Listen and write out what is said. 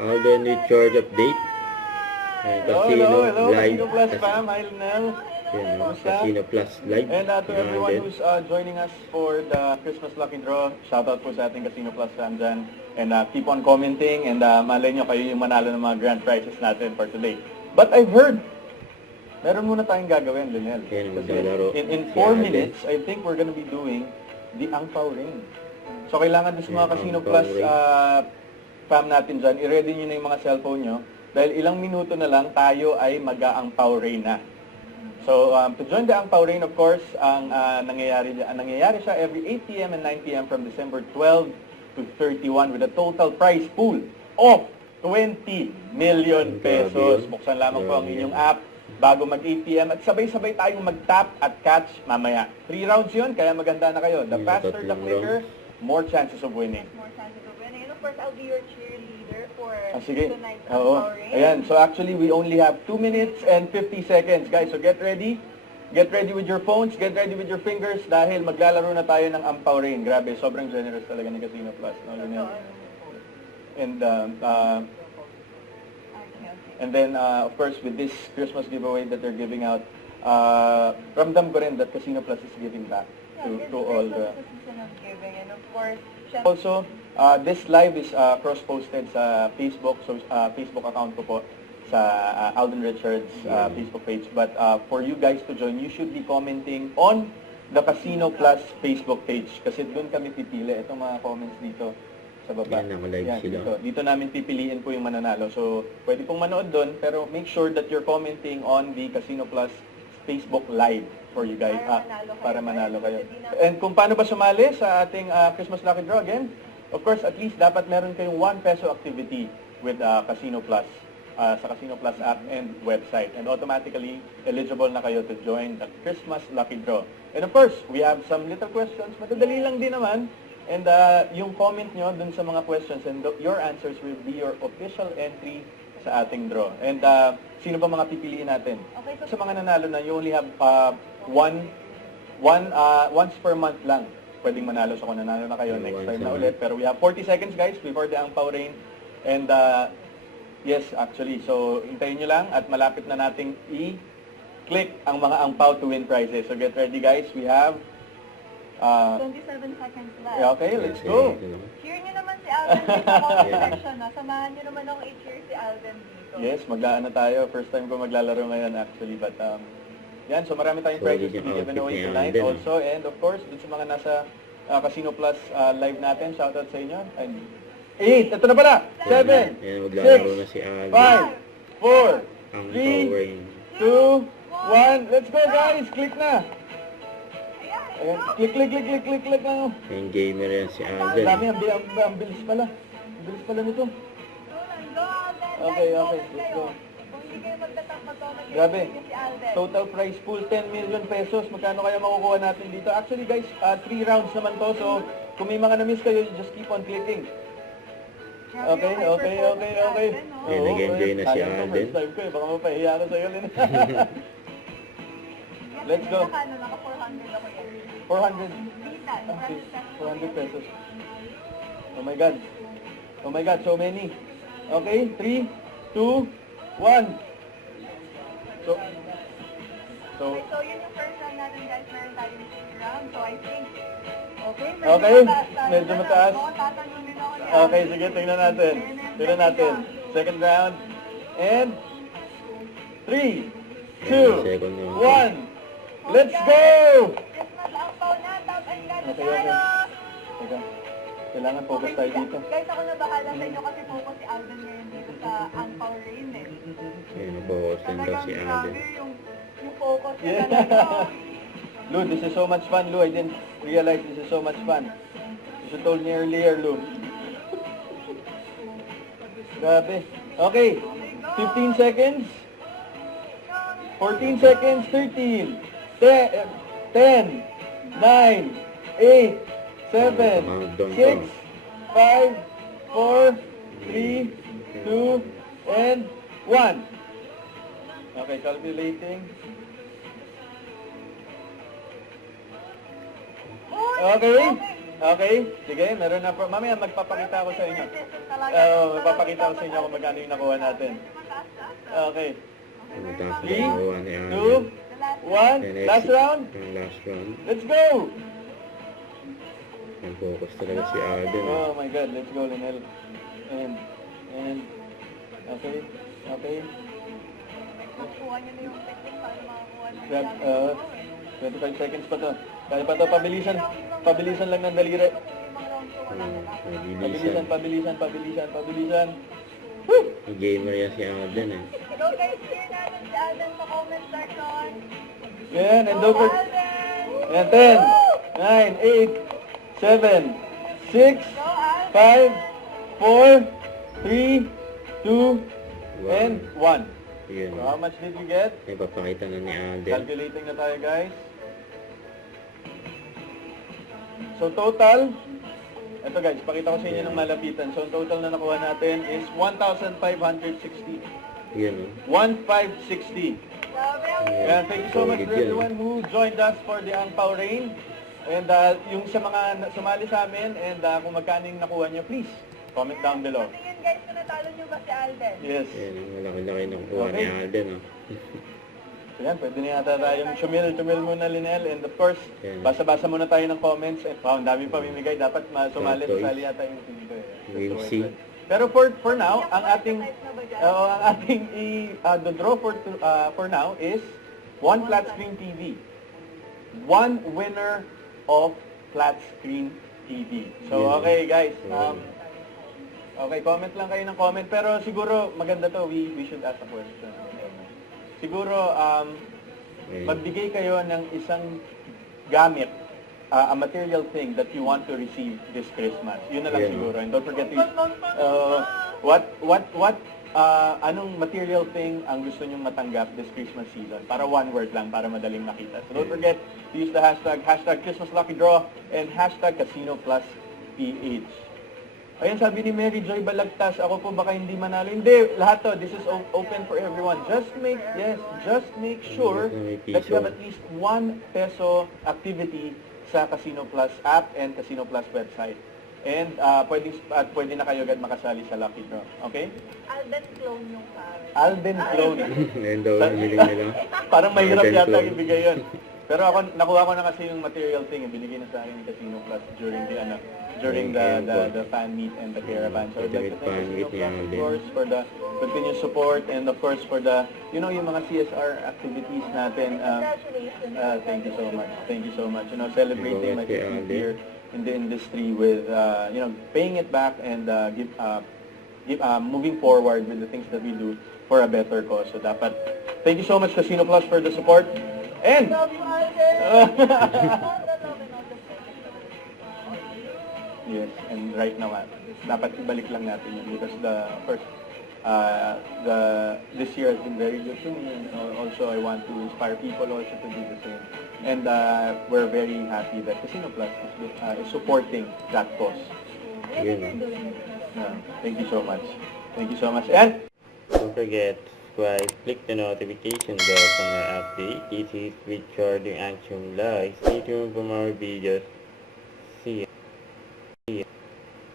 Alden with charge update. Casino live. Casino Plus fam. Hi, Lynel. Yan, Kumusta? Casino Plus live. And to everyone Alden. who's joining us for the Christmas Lucky Draw, shoutout po sa ating Casino Plus fam dyan. And keep on commenting and malay nyo kayo yung manalo ng mga grand prizes natin for today. But I've heard, meron muna tayong gagawin, Lynel. Yan, Kasi maglalaro in si 4 Alden. minutes, I think we're gonna be doing the Ang Pao Ring. So kailangan din sa mga Yan, Casino Ang Pao Plus Ring. fam natin dyan, i-ready nyo na yung mga cellphone nyo. Dahil ilang minuto na lang tayo ay mag-Ang Pao Ring na. So, to join the Ang Pao Ring, of course, ang nangyayari siya every 8 p.m. and 9 p.m. from December 12 to 31 with a total prize pool of 20 million pesos. Buksan lamang po ang inyong app bago mag-8 p.m. at sabay-sabay tayong mag-tap at catch mamaya. 3 rounds yun, kaya maganda na kayo. The faster the quicker, more chances of winning. More chances of winning. And of course, I'll be your cheerleader for Sige. tonight's Oo. Ang Pao Ring. Ayan. So actually, we only have 2 minutes and 50 seconds. Guys, so get ready. Get ready with your phones. Get ready with your fingers dahil maglalaro na tayo ng Ang Pao Ring. Grabe, sobrang generous talaga ni Casino Plus. No, Lynel? And And then, of course, with this Christmas giveaway that they're giving out, ramdam ko rin that Casino Plus is giving back to all the... Christmas is a season of giving. And of course, Also, this live is cross-posted sa Facebook, so Facebook account ko po, sa Alden Richards Facebook page. But for you guys to join, you should be commenting on the Casino Plus Facebook page. Kasi doon kami pipili. Itong mga comments dito sa baba. Yan, nakalive Yan, sila. dito namin pipiliin po yung mananalo. So, pwede pong manood doon, pero make sure that you're commenting on the Casino Plus Facebook Live for you guys. Para manalo kayo. And kung paano ba sumali sa ating Christmas Lucky Draw again, of course, at least dapat meron kayong 1 peso activity with Casino Plus sa Casino Plus app and website. And automatically eligible na kayo to join the Christmas Lucky Draw. And of course, we have some little questions. Madadali lang din naman. And yung comment nyo dun sa mga questions and your answers will be your official entry sa ating draw. And sino ba mga pipiliin natin? Okay, so Sa mga nanalo na, you only have once per month lang pwedeng manalo. So kung nanalo na kayo, next time na ulit. Pero we have 40 seconds, guys, before the Ang Pao Ring. And yes, actually, so hintayin nyo lang at malapit na nating i-click ang mga Ang Pao to win prizes. So get ready, guys. We have 27 seconds left. okay, let's go. Cheer nyo naman si Alden dito sa comment section. Samahan nyo naman ako i-cheer si Alden dito. Yes, maglaan na tayo. First time ko maglalaro ngayon actually. But yan, so marami tayong prizes to be given away tonight also. And of course, dun sa mga nasa Casino Plus live natin, shoutout sa inyo. And 8, ito na pala! 7, Yan, maglalaro na si 6, Alden. 5, 4, Ang 3, Pao Ring. 2, 1. Let's go, guys! Click na! Ayan, click na. Yung gamer yan si Ang Alden. dami, ang bilis pala. Ang bilis pala nito. Go, Alden! Okay, Guys, okay, comment let's kayo. go. Kung hindi kayo mag-comment, Grabe. cheer nyo si Alden. Total prize pool, 10 million pesos. Magkano kaya makukuha natin dito? Actually, guys, 3 rounds naman to. So, kung may mga na-miss kayo, you just keep on clicking. Grabe, Okay. yung hyper-focus si Alden, no? Yan, nag-enjoy na si sayang to, Alden. First time ko eh. Baka mapahiya ako sa'yo, Lynn. Let's go. Naka 400 ako yan. 400. Bisan, 400 pesos. Oh my God. Oh my God, so many. Okay, 3, 2, 1. So, Okay, so yun yung first round natin, guys. Meron tayong 3 rounds. So I think, okay, Okay, tayo medyo na. mataas. Oo, tatanungin ako ni okay, Alden. sige, tingnan natin. Tingnan natin. Second round. And 3, 2, Second round. 1. Let's go! Christmas Ang Pao na, top and gun Okay, tayo. okay. Teka, kailangan focus tayo dito. Guys, ako na bahala sa inyo kasi focus si Alden ngayon dito sa Ang Pao Ring eh. Yan, nag-host din daw si Talagang Alden. grabe yung focus niya Yeah. talaga. Lou, this is so much fun, Lou. I didn't realize this is so much fun. You should told me earlier, Lou. Grabe. Okay. 15 seconds. 14 seconds. 13. 10. 9. 8. 7. 6. 5. 4. 3. 2. And 1. Okay, calculating. Uy, Okay. Okay? Sige, meron na po. Mamaya magpapakita ako sa inyo. Magpapakita ko sa inyo kung magkano yung nakuha natin. Okay. Matapos 3, na nakuha ni 2, Alden. 1, last round. Ang last round. Let's go! Ang focus talaga si Alden. Oh my God, let's go, Linel. And, okay, okay. Makuha niyo na yung technique para makakuha ng Grab, dami. 25 seconds pa to. Kaya pa to, pabilisan lang ng daliri. Limang round so wala na lang. Pabilisan. May gamer yan si Alden eh. Hello guys, share natin si Alden sa comment section. Yan, and don't Go forget. Alden! Yan, 10, 9, 8, 7, 6, Go Alden! 5, 4, 3, 2, and 1. Yun. So how much did you get? May papakita na ni Alden. Calculating na tayo, guys. So total, ito guys, pakita ko sa inyo ng malapitan. So total na nakuha natin is 1,560. Yun. 1,560. Grabe ang Yeah, thank you so much Solid to yan. everyone who joined us for the Ang Pao Rain. And yung sa mga sumali sa amin and kung magkano yung nakuha nyo, please comment down below. tingin guys kung natalo nyo ba si Alden. Yes. Yan, ang malaki-laki ng kuha ni Okay. Alden. Oh. So yan, pwede na yata tayong chumil muna, Linel. And of course, Yan. basa-basa muna tayo ng comments. And wow, ang dami pa mimigay. Dapat sumali, Toys. sasali yata yung pinito. We'll see. Pero for now, ang ating the draw for now is one flat screen TV. One winner of flat screen TV. So Yeah. okay guys, okay, comment lang kayo ng comment. Pero siguro maganda to, we should ask a question. Siguro Ayun. magbigay kayo ng isang gamit, a material thing that you want to receive this Christmas. Yun na lang Yeah. siguro. And don't forget to anong material thing ang gusto nyong matanggap this Christmas season? Para one word lang, para madaling makita. So don't forget to use the hashtag Christmas Lucky Draw, and hashtag Casino Plus PH. Ayun, sabi ni Mary Joy Balagtas, ako po baka hindi manalo. Hindi, lahat to, this is open for everyone. Just make sure that you have at least 1 peso activity sa Casino Plus app and Casino Plus website. And pwede na kayo agad makasali sa Lucky Draw. Okay? Alden clone yung pare. Alden clone. Ngayon daw, namiling nila. Parang mahirap Alden yata clone. ibigay yun. Pero ako, nakuha ko na kasi yung material thing, binigay na sa akin ng Casino Plus during the fan meet and the caravan. So I'd like to thank Casino Plus, of course, for the continued support, and of course for the, yung mga CSR activities natin. Congratulations. Thank you so much. Thank you so much. Celebrating my Congrats kay 15th Alden. year in the industry with, paying it back and moving forward with the things that we do for a better cause. So dapat, thank you so much Casino Plus for the support. And, Love you, Alden. All the love and all the support. yes, and right now, dapat ibalik lang natin yun because this year has been very good to me, and also I want to inspire people also to do the same. And we're very happy that Casino Plus is supporting that cause. Yun. Thank you so much. Thank you so much. And Don't forget, subscribe, click the notification bell for more updates. This is Richard, the Action Live. Stay tuned for more videos.